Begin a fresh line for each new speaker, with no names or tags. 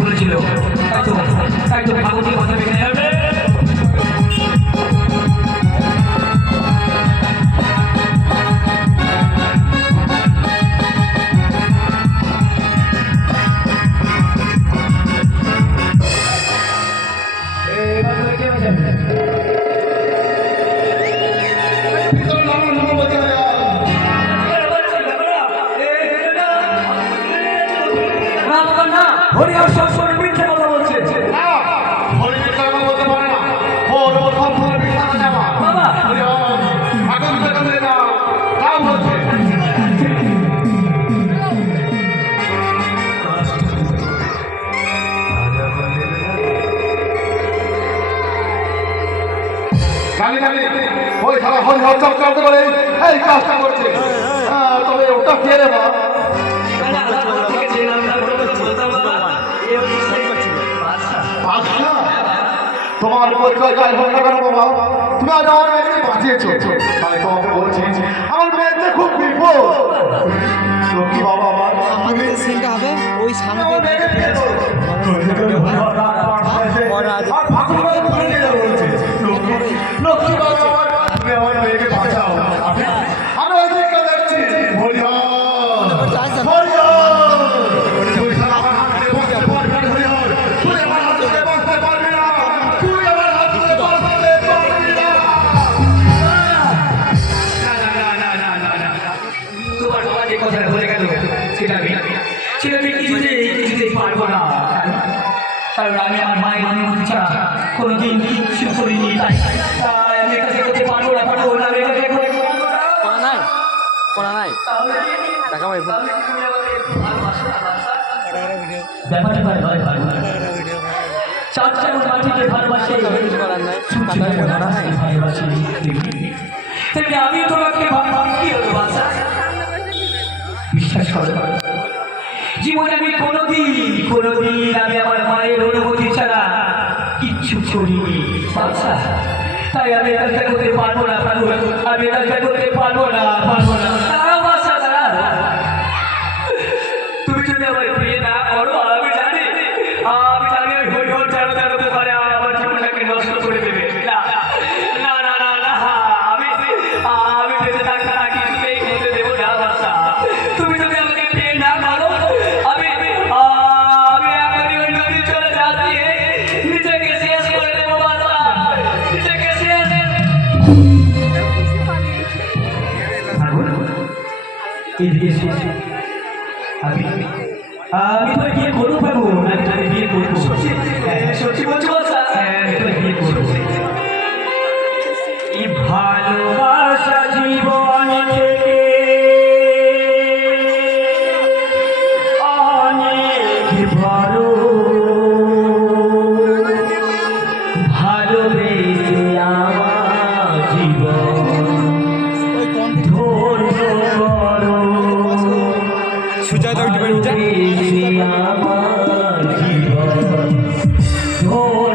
বলেছিল তাই তো তাই তো বাবা না হরি আর সব সময় মিথ্যে কথা বলছে বাবা
জানি জানি ওই খেলা হরি হর চপ চপ করে এই কাজটা করছে হ্যাঁ, তবে ওটা কে রে মা তোমার পরিচয় যাই হোক না কেন বাবা তুমি আজ আমার মেয়েকে বাঁচিয়েছো তাই তোমাকে বলছি আমার মেয়েতে খুব বিপদ। সত্যি বাবা আমার
ওই সামনে।
কারণ আমি আমার মায়ের অনুমতি ছাড়া কোনোদিন কিচ্ছু করিনি তাই তাই আমি কাছে করতে পারব না পারব না আমি কাছে করতে পারব না।
করা নাই করা নাই। টাকা ভাই
ব্যাপারটা মাটিকে ভালোবাসে ভালোবাসি। তেমনি আমি তোমাকে ভালোবাসি বিশ্বাস করো। জীবনে আমি কোনোদিন কোনোদিন আমি আমার মায়ের অনুভূতি ছাড়া কিচ্ছু করিনি। বাচ্চা তাই আমি এটা করতে পারব না পারব আমি এটা করতে পারব না পারব না। বাচ্চা দাঁড়াও তুমি যদি আমার এসো। আমি আমি Oh.